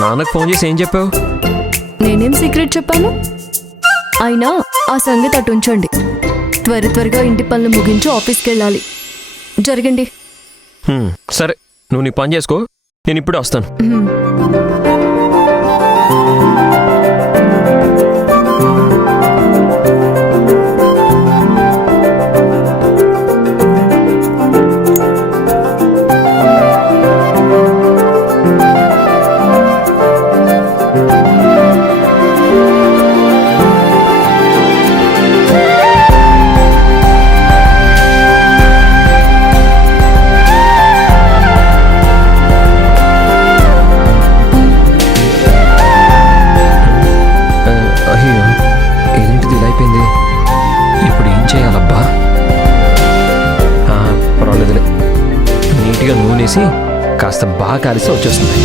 నాన్నకు ఫోన్ చేసి ఏం చెప్పావు? నేనేం సీక్రెట్ చెప్పాను? అయినా ఆ సంగతి అటు ఉంచండి. త్వరగా ఇంటి పనులు ముగించి ఆఫీస్కి వెళ్ళాలి. జరగండి. సరే, నువ్వు నీ పని చేసుకో, నేను ఇప్పుడే వస్తాను. నూనెసి కాస్త బాగా కలిసి వచ్చేస్తుంది.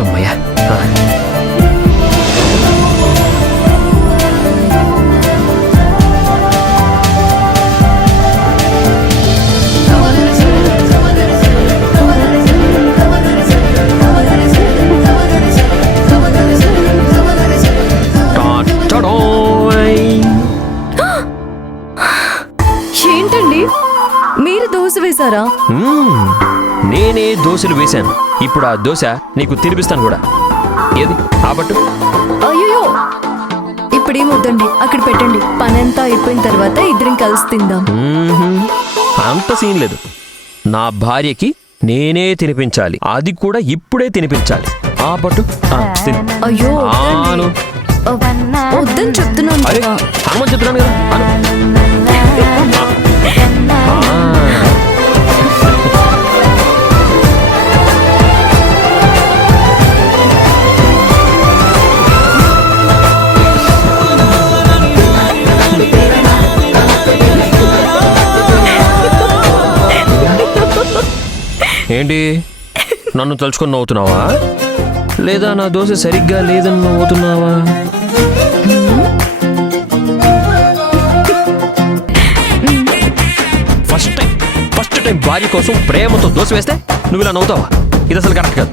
అమ్మయ్యా. ఏంటండి, మీరు దోశ వేశారా? నేనే దోశలు వేశాను. ఇప్పుడు ఆ దోశ నీకు తినిపిస్తాను కూడా. ఏది ఆపట్టు. అయ్యో, ఇప్పుడేం వద్దండి, అక్కడ పెట్టండి. పనంతా అయిపోయిన తర్వాత ఇద్దరం కలిసి తిందాం. అంత సీన్ లేదు. నా భార్యకి నేనే తినిపించాలి, అది కూడా ఇప్పుడే తినిపించాలి. ఆపట్టు. అయ్యో వద్దని చెప్తున్నాను. అమ్మని చెప్తున్నాను కదా. ఏంటి, నన్ను తలుచుకొని నవ్వుతున్నావా, లేదా నా దోశ సరిగ్గా లేదని నవ్వుతున్నావా? ఫస్ట్ టైం భార్య కోసం ప్రేమతో దోశ వేస్తే నువ్వు ఇలా నవ్వుతావా? ఇది అసలు కరెక్ట్ కాదు.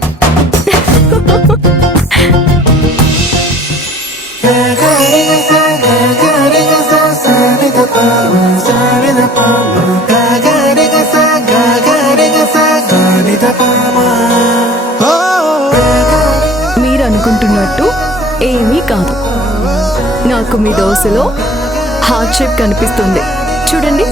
మీరు అనుకుంటున్నట్టు ఏమీ కాదు. నాకు మీ దోశలో హార్ట్ షేప్ కనిపిస్తుంది, చూడండి.